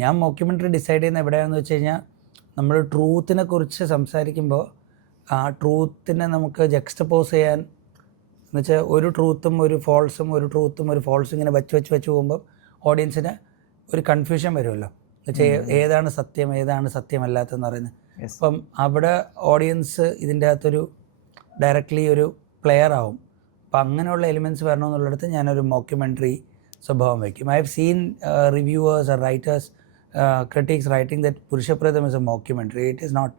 ഞാൻ mockumentary decide ചെയ്യുന്ന എവിടെയാണെന്ന് വെച്ച് കഴിഞ്ഞാൽ നമ്മൾ ട്രൂത്തിനെ കുറിച്ച് സംസാരിക്കുമ്പോൾ ആ ട്രൂത്തിനെ നമുക്ക് ജക്സ്റ്റപ്പോസ് ചെയ്യാൻ എന്ന് വെച്ചാൽ ഒരു ട്രൂത്തും ഒരു ഫോൾസും ഒരു ട്രൂത്തും ഒരു ഫോൾസും ഇങ്ങനെ വെച്ച് പോകുമ്പോൾ ഓഡിയൻസിന് ഒരു കൺഫ്യൂഷൻ വരുമല്ലോ എന്നുവെച്ചാൽ ഏതാണ് സത്യം ഏതാണ് സത്യമല്ലാത്തതെന്ന് പറയുന്നത്. അപ്പം അവിടെ ഓഡിയൻസ് ഇതിൻ്റെ അകത്തൊരു ഡയറക്റ്റ്ലി ഒരു പ്ലെയർ ആവും. അപ്പം അങ്ങനെയുള്ള എലിമെൻറ്റ്സ് വരണമെന്നുള്ളിടത്ത് ഞാനൊരു മോക്യുമെൻ്ററി സ്വഭാവം വയ്ക്കും. I have scene reviewers or writers, critics writing that Purushapratham is a mockumentary. It is not.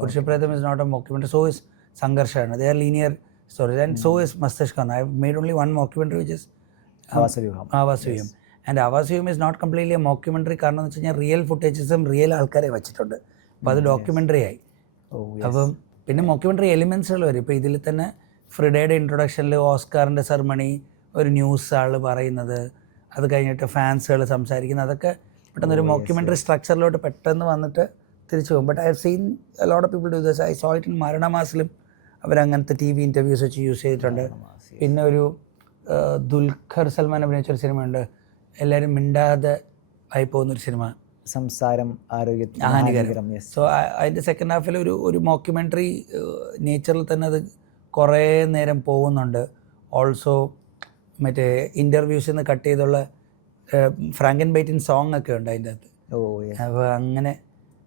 Purushapratham is not a mockumentary. So is Sangarshana. They are linear stories. And so is Mastashkan. I have made only one mockumentary, which is Avasviyam. And Avasviyam is not completely a mockumentary കാരണം എന്ന് വെച്ച് കഴിഞ്ഞാൽ real ഫുട്ടേജസും real ആൾക്കാരെ വെച്ചിട്ടുണ്ട്. അപ്പോൾ അത് documentary ആയി. അപ്പം പിന്നെ മൊക്യുമെൻ്ററി എലിമെൻറ്റ്സുകൾ വരും. ഇപ്പോൾ ഇതിൽ തന്നെ ഫ്രിഡയുടെ ഇൻട്രൊഡക്ഷനിൽ ഓസ്കാറിൻ്റെ സെർമണി, ഒരു ന്യൂസ് ആൾ പറയുന്നത്, അത് കഴിഞ്ഞിട്ട് ഫാൻസുകൾ സംസാരിക്കുന്നത്, അതൊക്കെ പെട്ടെന്നൊരു മൊക്യുമെൻ്ററി സ്ട്രക്ചറിലോട്ട് പെട്ടെന്ന് വന്നിട്ട് തിരിച്ചു പോകും. But I have seen a lot of people do this. I saw it in മരണമാസിലും അവരങ്ങനത്തെ TV ഇൻ്റർവ്യൂസ് വെച്ച് യൂസ് ചെയ്തിട്ടുണ്ട്. പിന്നെ ഒരു ദുൽഖർ സൽമാൻ അഭിനയിച്ചൊരു സിനിമയുണ്ട്, എല്ലാവരും മിണ്ടാതെ ആയി പോകുന്നൊരു സിനിമ, സംസാരം ഹാനികരം. സോ അതിൻ്റെ സെക്കൻഡ് ഹാഫിൽ ഒരു മോക്യുമെൻ്ററി നേച്ചറിൽ തന്നെ അത് കുറേ നേരം പോകുന്നുണ്ട്. ഓൾസോ മറ്റേ ഇൻ്റർവ്യൂസിൽ നിന്ന് കട്ട് ചെയ്തുള്ള ഫ്രാങ്കൻ ബൈറ്റിൻ സോങ് ഒക്കെ ഉണ്ട് അതിൻ്റെ അകത്ത്. അപ്പോൾ അങ്ങനെ